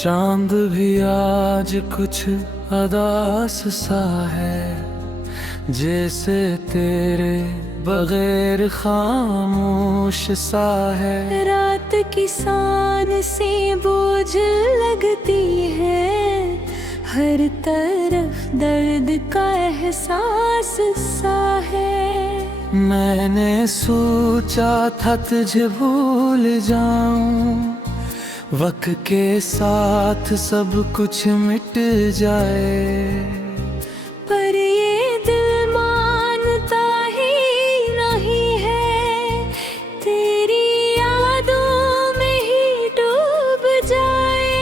चांद भी आज कुछ अदास सा है, जैसे तेरे बगैर खामोश सा है। रात की सान से बोझ लगती है, हर तरफ दर्द का एहसास सा है। मैंने सोचा था तुझे भूल जाऊं, वक्त के साथ सब कुछ मिट जाए, पर ये दिल मानता ही नहीं है, तेरी यादों में ही डूब जाए।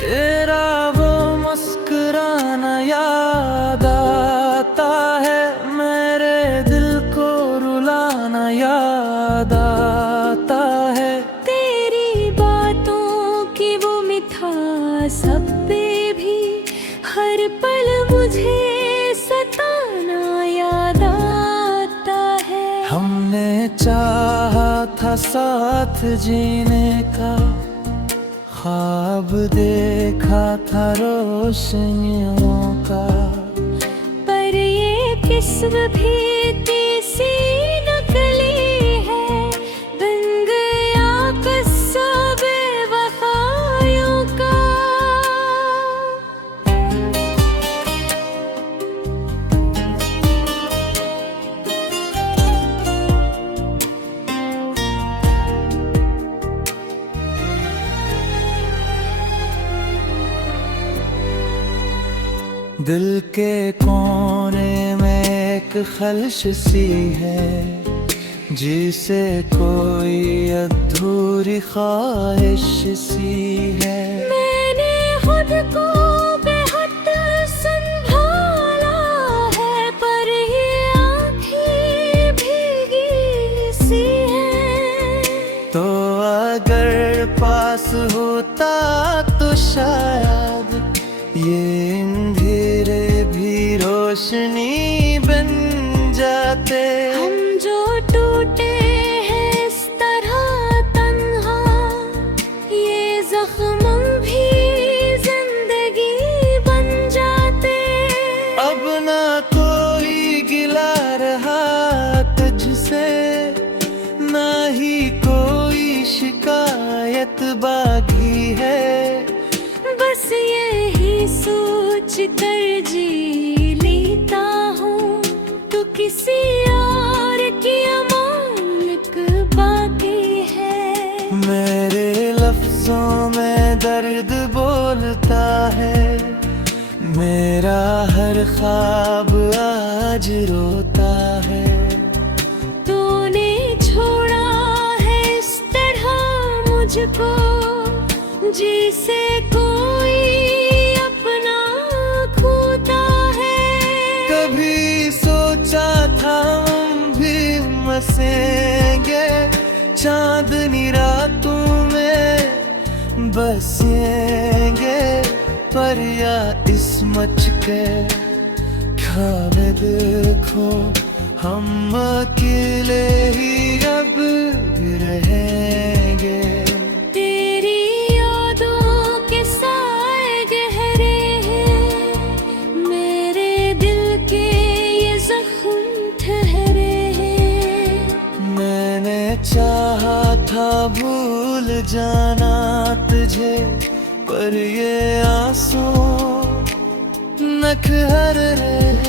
तेरा वो मुस्कुराना याद आता है, मेरे दिल को रुलाना याद आता है। तेरी बातों की वो मिठास अब भी हर पल मुझे सताना याद आता है। हमने चाहा था साथ जीने का, ख्वाब देखा था रोशनियों का, पर ये किस्म भी तीसी नकली है, बन गया किस्सा बेवफाइयों का। दिल के कोने में एक खल्श सी है, जिसे कोई अधूरी ख्वाहिश सी है। मैंने खुद को बेहद संभाला है, पर ये आँखें भीगी सी हैं। तो अगर पास होता तो शायद ये अंधेरे भी रोशनी बन जाते। हम जो टूटे हैं इस तरह तन्हा, ये जख्म भी जिंदगी बन जाते। अब ना कोई गिला रहा तुझसे, ना ही कोई शिकायत बाकी है। बस यही सोच कर जी लेता हूँ, तो किसी और की अमानत बाकी है। मेरे लफ्जों में दर्द बोलता है, मेरा हर ख्वाब आज रोता है। तूने छोड़ा है इस तरह मुझको, जिसे कोई अपना खोता है। कभी सोचा था हम भी मसेंगे, चांदनी रातों में बसेंगे, पर या इस मच के ख्वाब देखो, हम अकेले ही अब रहेंगे। चाहा था भूल जाना तुझे, पर ये आंसू नखर रहे।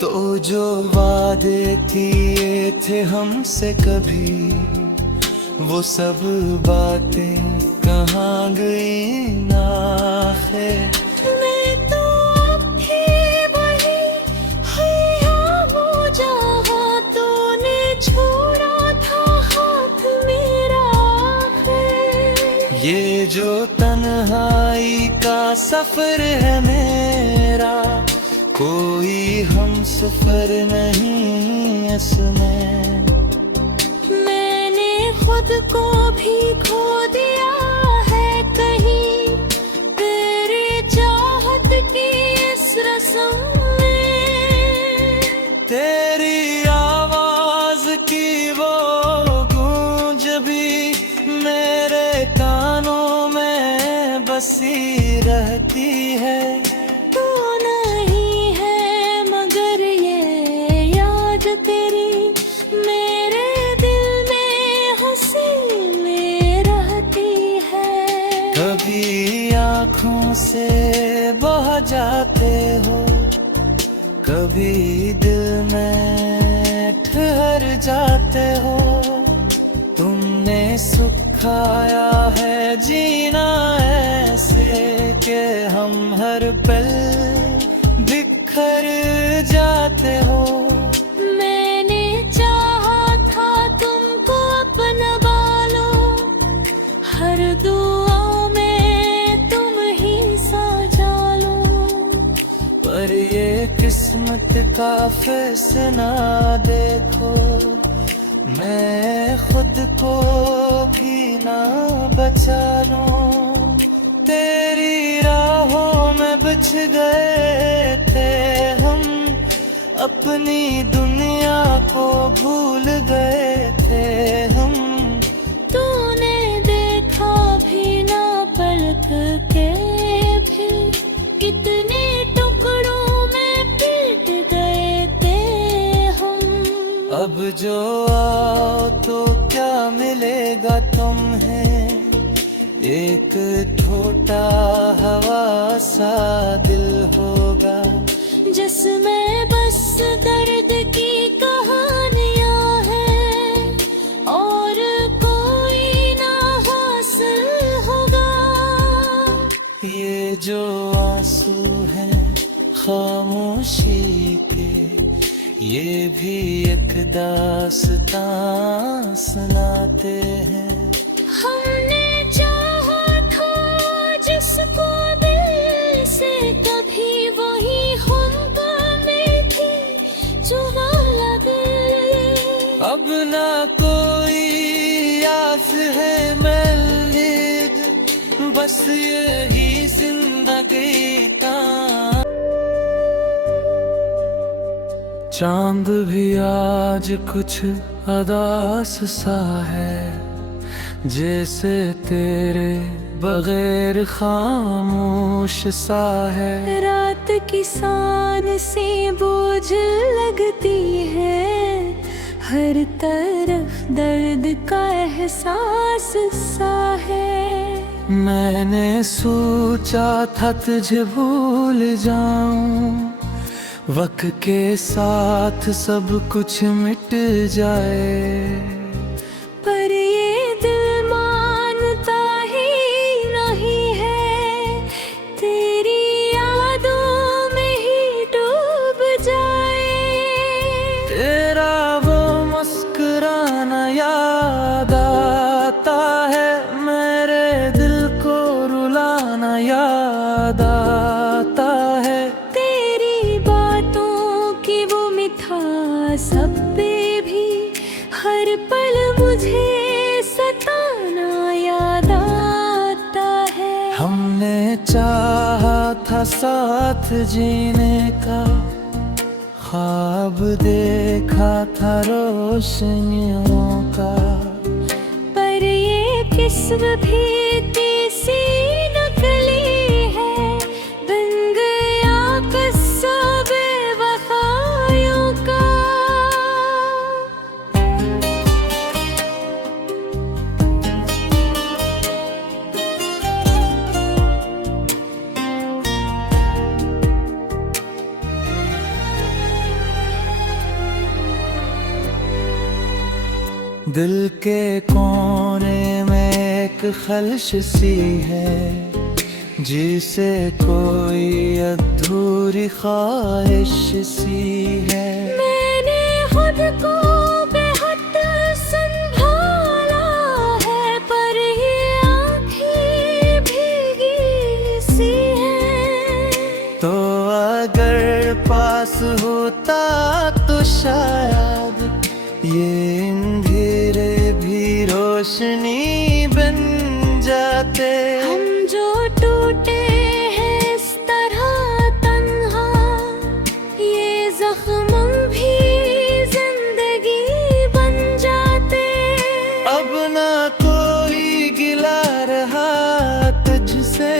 तो जो वादे किए थे हमसे कभी, वो सब बातें कहाँ गई ना है। मैं तो अब भी वही है, वो जहाँ तूने छोड़ा था हाथ मेरा है। ये जो तन्हाई का सफर है मेरा, कोई हम सफर नहीं इसमें। मैंने खुद को भी खो बसी रहती है। तू नहीं है मगर ये याद तेरी मेरे दिल में हंसी में रहती है। कभी आँखों से बह जाते हो, कभी दिल में ठहर जाते हो। तुमने सिखाया है जीना ऐसे कि हम हर पल बिखर जाते हो। मैंने चाहा था तुमको अपना बालो, हर दुआ में तुम ही सजा लो। पर ये किस्मत का फैसला देखो, मैं खुद को भी ना बचा लूं। तेरी राहों में बिछ गए थे हम, अपनी दुनिया को भूल गए थे हम। तूने देखा भी ना पलक के भी, कितने टुकड़ों में टूट गए थे हम। अब जो आओ तो क्या मिलेगा तुम्हें, एक छोटा हवा सा दिल होगा जिसमें बस दर्द की कहानियां हैं और कोई ना हासिल होगा। ये जो आंसू हैं खामोशी के, ये भी एक दास्तां सुनाते हैं। हमने चाहा था जिसको दिल से, कभी वही हमको में थी चुरा लगे। अब ना कोई आस है मल्लिक, बस यही जिंदगी का। चांद भी आज कुछ अदास सा है, जैसे तेरे बगैर खामोश सा है। रात की सान से बोझ लगती है, हर तरफ दर्द का एहसास सा है। मैंने सोचा था तुझे भूल जाऊं, वक्त के साथ सब कुछ मिट जाए। पर ये दिल मानता ही नहीं है, तेरी यादों में ही डूब जाए। तेरा वो मुस्कुराना याद आता है, मेरे दिल को रुलाना याद आता है। तेरी बातों की वो मिठास सब पे भी हर पल मुझे सताना याद आता है। हमने चाहा था साथ जीने का, ख्वाब देखा था रोशनियों का। पर ये किस्म भी तीसी नकली है, बन गया किस्सा बेवफाइयों का। दिल के कोने में एक खल्श सी है, जिसे कोई अधूरी ख्वाहिश सी है। मैंने खुद को बेहद संभाला है, पर ये आँखें भीगी सी हैं। तो अगर पास होता तो शायद ये अंधेरे भी रोशनी बन जाते। हम जो टूटे हैं इस तरह तन्हा, ये जख्म भी जिंदगी बन जाते। अब ना कोई गिला रहा तुझसे,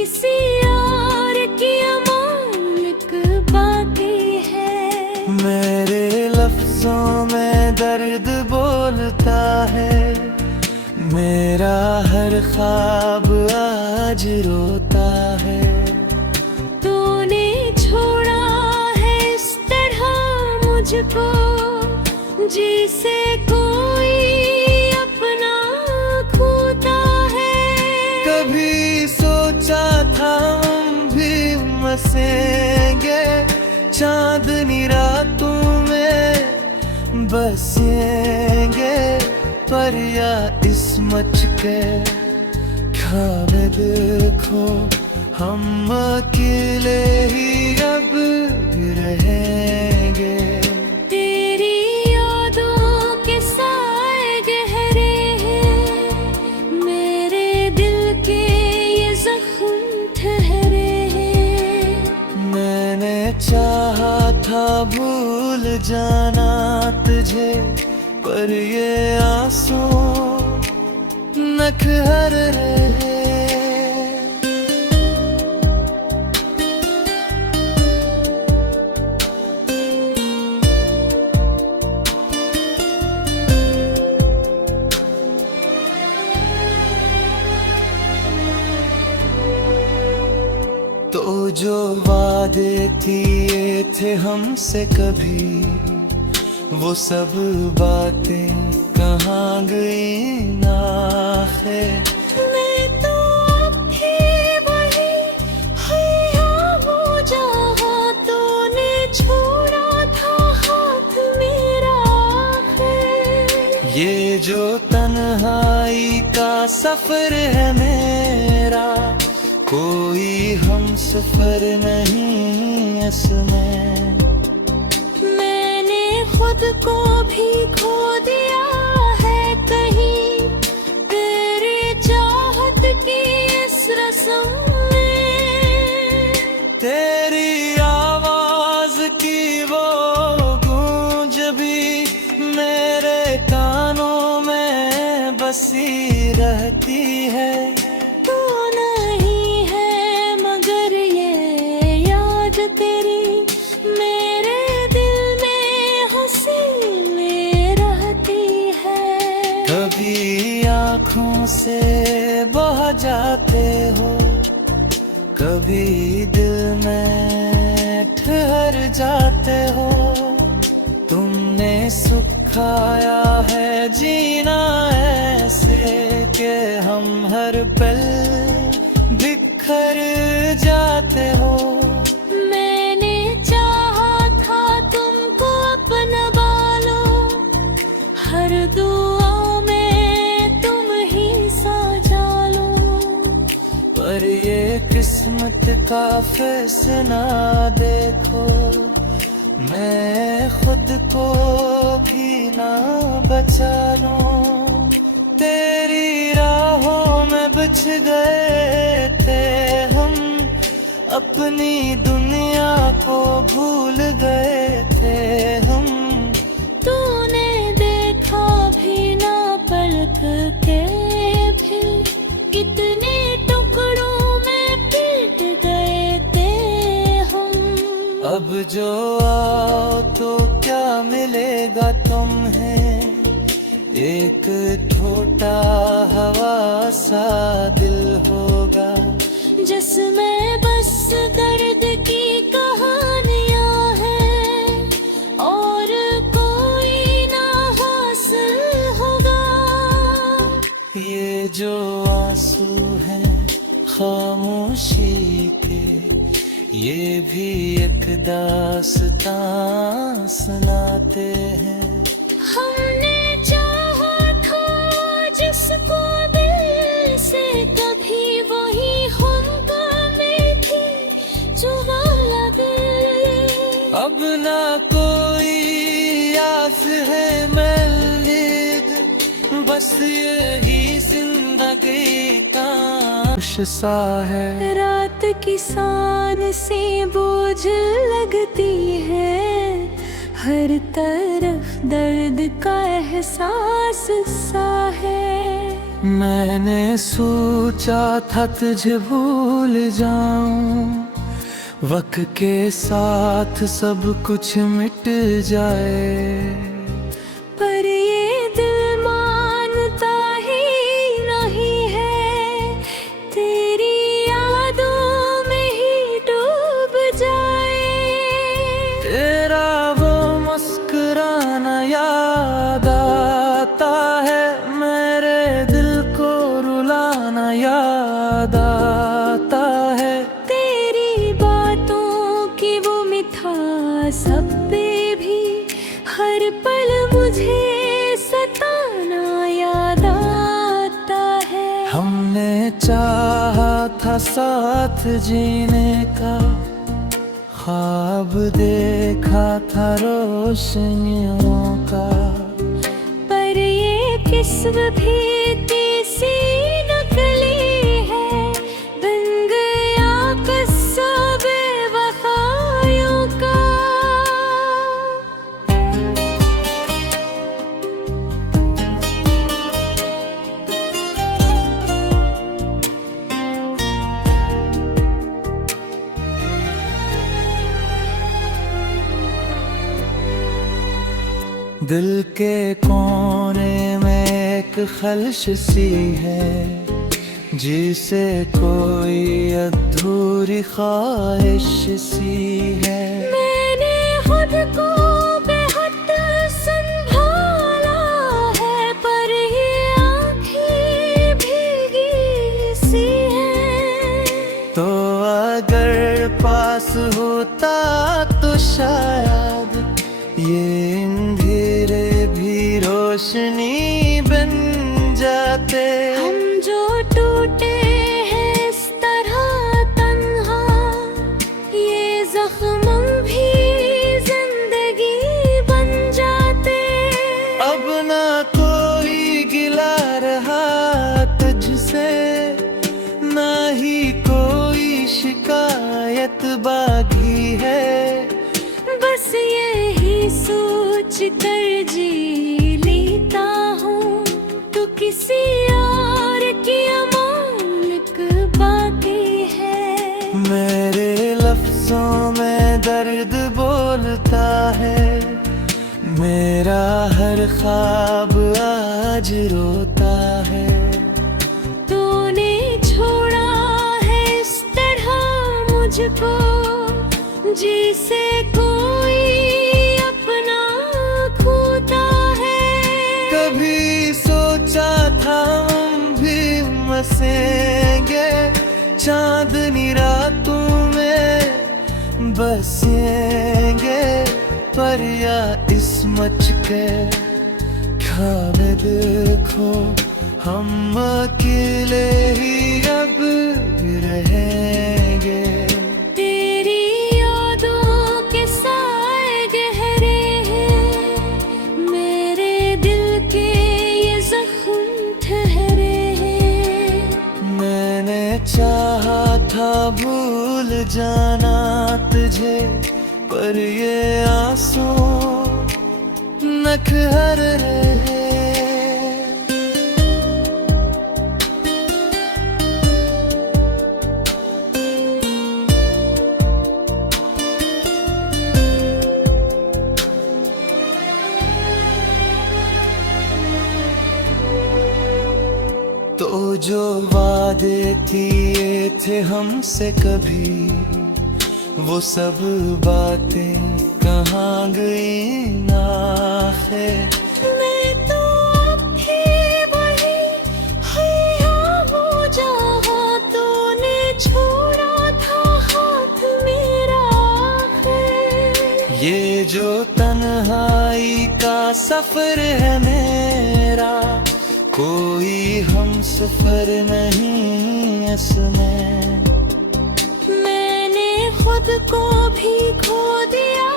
किसी और की अमालिक बाकी है। मेरे लफ्जों में दर्द बोलता है, मेरा हर ख्वाब आज रोता है। तूने छोड़ा है इस तरह मुझको, जिसे कोई अपना खोता है। कभी सोचा था हम भी मसेंगे, चांदनी रातों में बसेंगे, पर या इस मच के ख्वाब देखो, हम अकेले ही अब भी रहेंगे। तेरी यादों के साए गहरे हैं, मेरे दिल के ये जख्म ठहरे हैं। मैंने चाहा था भूल जाना तुझे, पर ये आंसू नखर रहे। तो जो वादे किए थे हमसे कभी, वो सब बातें कहाँ गई ना है। मैं तो अब भी वही हैया हूँ जहाँ तूने छोड़ा था हाथ मेरा है। ये जो तन्हाई का सफर है मेरा, कोई हम सफर नहीं इसमें। मैंने खुद को भी खो दिया है कहीं, तेरी चाहत की इस रस्म में। तेरी आवाज की वो गूंज भी मेरे कानों में बसी रहती है। तू नहीं है मगर ये याद तेरी मेरे दिल में हंसी में रहती है। कभी आँखों से बह जाते हो, कभी दिल में ठहर जाते हो। तुमने सुखाया है जीना ऐसे कि हम हर पल बिखर जाते हो। मैंने चाहा था तुमको अपना बालो, हर दुआ में तुम ही सजा लो। पर ये किस्मत का फैसला देखो, मैं खुद को भी ना बचा लूं। तेरी राहों में बिछ गए थे हम, अपनी दुनिया को भूल गए थे हम। तूने देखा भी ना पलक के भी, कितने टुकड़ों में पिट गए थे हम। अब जो आओ तो क्या मिलेगा तुम्हें, एक छोटा हवा सा दिल होगा, जिसमें बस दर्द की कहानियां हैं और कोई ना हासिल होगा। ये जो आंसू हैं खामोशी के, ये भी एक दास्तां सुनाते हैं। हमने चाहा था जिसको दिल से, कभी वही हमको में थी जो वाला दिल। अब ना कोई आस है मज़ीद, बस यही जिंदगी का सा है। रात की सान से बोझ लगती है, हर तरफ दर्द का एहसास सा है। मैंने सोचा था तुझे भूल जाऊं, वक्त के साथ सब कुछ मिट जाए, पर ये दिल मानता ही नहीं है, तेरी यादों में ही डूब जाए। तेरा वो मुस्कुराना याद आता है, मेरे दिल को रुलाना याद आता है, तेरी बातों की वो मिठास अब भी हर पल मुझे सताना याद आता है। हमने चाहा था साथ जीने का, ख्वाब देखा था रोशनियों का, पर ये किस्म भी सी नकली है, बन गया किस्सा बेवफाइयों का। दिल के कोने में एक खल्श सी है, जिसे कोई अधूरी ख्वाहिश सी है। मैंने खुद को बेहद संभाला है, पर ये आँखें भीगी सी हैं। तो अगर पास होता तो शायद ये अंधेरे भी रोशनी बन जाते। हम जो टूटे हैं इस तरह तन्हा, ये जख्म भी जिंदगी बन जाते। अब ना कोई गिला रहा तुझसे, ना ही कोई शिकायत बाकी है, बस यही सोच कर जी लेता हूँ, तो किसी और की अमानत बाकी है। मेरे लफ्जों में दर्द बोलता है, मेरा हर ख्वाब आज रोता है। तूने छोड़ा है इस तरह मुझको, जिसे कोई अपना खोता है। कभी सोचा था हम भी मसेंगे, चांदनी रातों में बसेंगे, पर या इस मच के ख्वाब देखो, हम अकेले ही अब रहेंगे। चाहा था भूल जाना तुझे, पर ये आंसू नखर रहे। तो जो वादे किए थे हमसे कभी, वो सब बातें कहाँ गई ना है। मैं तो अब भी वही हया हूँ जहाँ तूने छोड़ा था हाथ मेरा आखिर। ये जो तन्हाई का सफर है मेरा, कोई हम सफर नहीं इसमें। मैंने खुद को भी खो दिया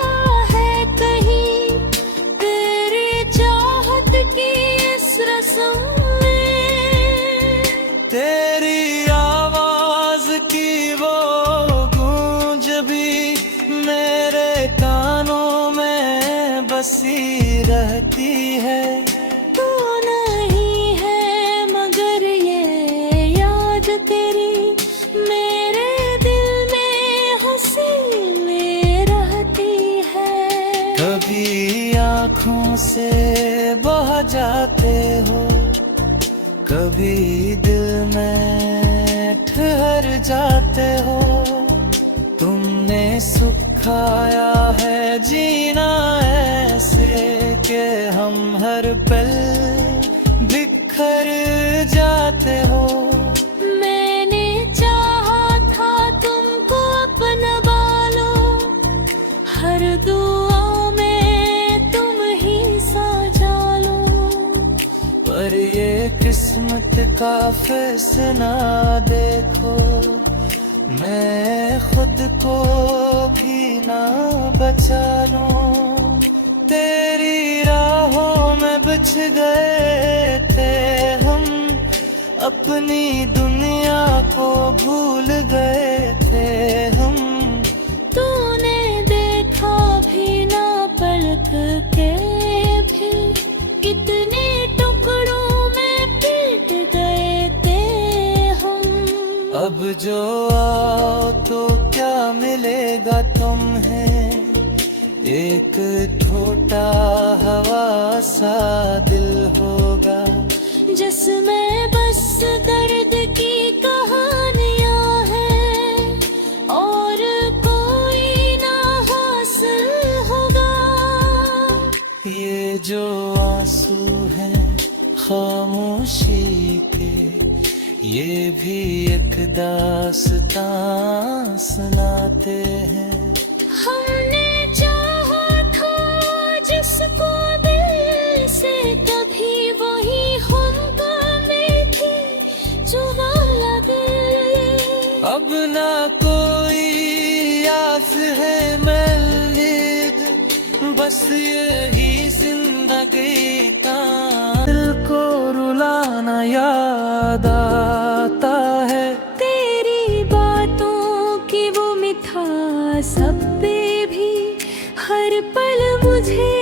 है कहीं, तेरी चाहत की इस रस्म में। तेरी आवाज की वो गूंज भी मेरे कानों में बसी रहती है। तू नहीं है मगर आँखों से बह जाते हो, कभी दिल में ठहर जाते हो। तुमने सिखाया है जीना ऐसे कि हम हर पल बिखर जाते हो। मैंने चाहा था तुमको अपना बालो, हर दुआ में तुम ही सजा लो। पर ये किस्मत का फैसला देखो, मैं खुद को भी ना बचा लूं। तेरी राहों में बिछ गए थे हम, अपनी दुनिया को भूल गए थे हम। तूने देखा भी ना पलक के भी, कितने टुकड़ों में पिट गए थे हम। अब जो आओ तो क्या मिलेगा तुम्हें, एक छोटा हवा सा दिल होगा, जिसमें बस दर्द की कहानियां हैं और कोई ना हासिल होगा। ये जो आंसू हैं खामोशी के, ये भी एक दास्तां सुनाते हैं। हमने चाहा था जिसको दिल से, कभी वही हमको में थी चुरा लगे। अब ना कोई आस है मल्लिक, बस यही जिंदगी का। दिल को रुलाना याद आता है, तेरी बातों की वो मिठास अब भी हर पल मुझे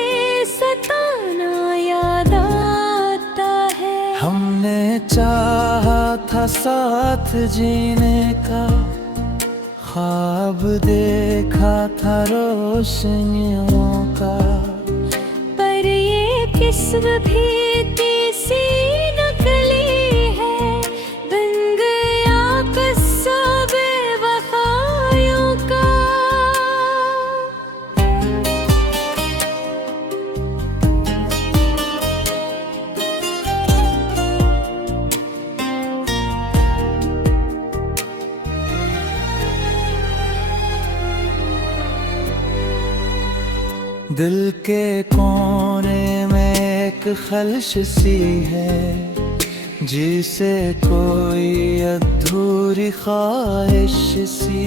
सताना याद आता है। हमने चाहा था साथ जीने का, ख्वाब देखा था रोशनियों का। पर ये किस्म भी तीसी नकली है, बन गया किस्सा बेवफाइयों का। दिल के कोने में एक खल्श सी है, जिसे कोई अधूरी ख्वाहिश सी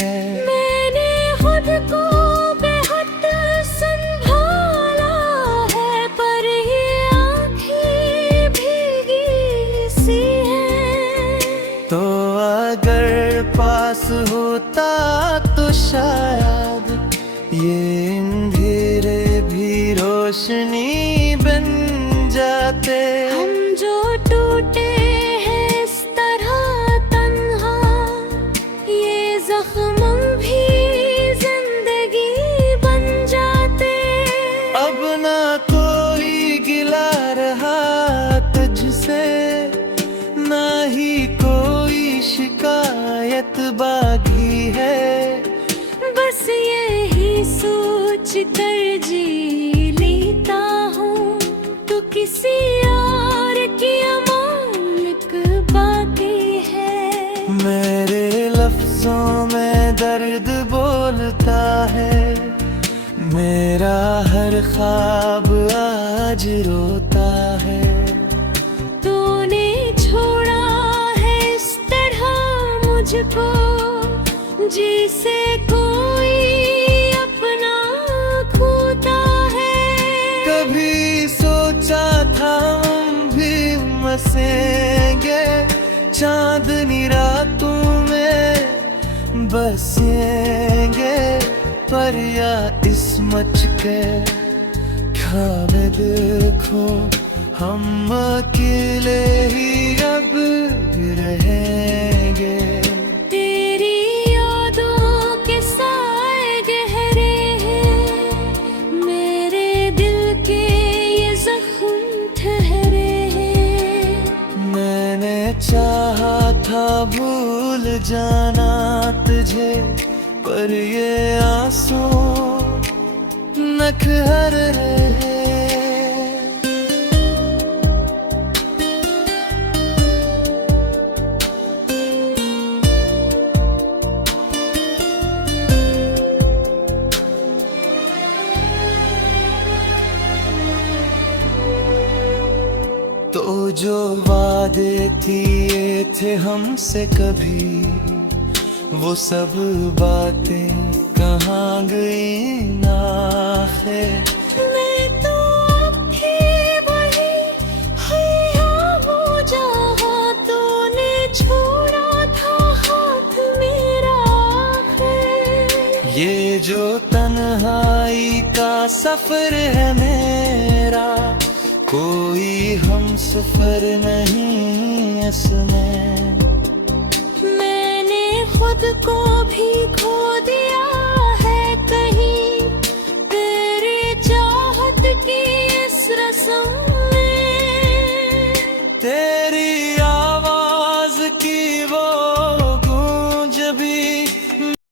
है। मैंने खुद को बेहद संभाला है, पर ये आँखें भीगी सी हैं। तो अगर पास होता तो शायद ये अंधेरे भी रोशनी बन जाते। हम जो टूटे हैं इस तरह तन्हा, ये जख्म भी जिंदगी बन जाते। अब ना कोई गिला रहा तुझसे, ना ही कोई शिकायत बाकी है। बस यही सोच कर जी लेता हूँ, तो किसी और की अमानत बाकी है। मेरे लफ्जों में दर्द बोलता है, मेरा हर ख्वाब आज रोता है। तूने छोड़ा है इस तरह मुझको, जिसे कोई अपना खोता है। कभी सोचा था हम भी मसेंगे चांदनी रातों में बसेंगे, पर या इस मच के ख्वाब देखो, हम अकेले ही अब रहेंगे। तेरी यादों के साए गहरे हैं, मेरे दिल के था भूल जाना तुझे, पर ये आंसू नखर रहे। तो जो वादे किए थे हमसे कभी, वो सब बातें कहाँ गई ना है। मैं तो अब भी वही हैया हूँ जहाँ तूने छोड़ा था हाथ मेरा है। ये जो तन्हाई का सफर है मेरा, कोई हम सफर नहीं इसमें। मैंने खुद को भी खो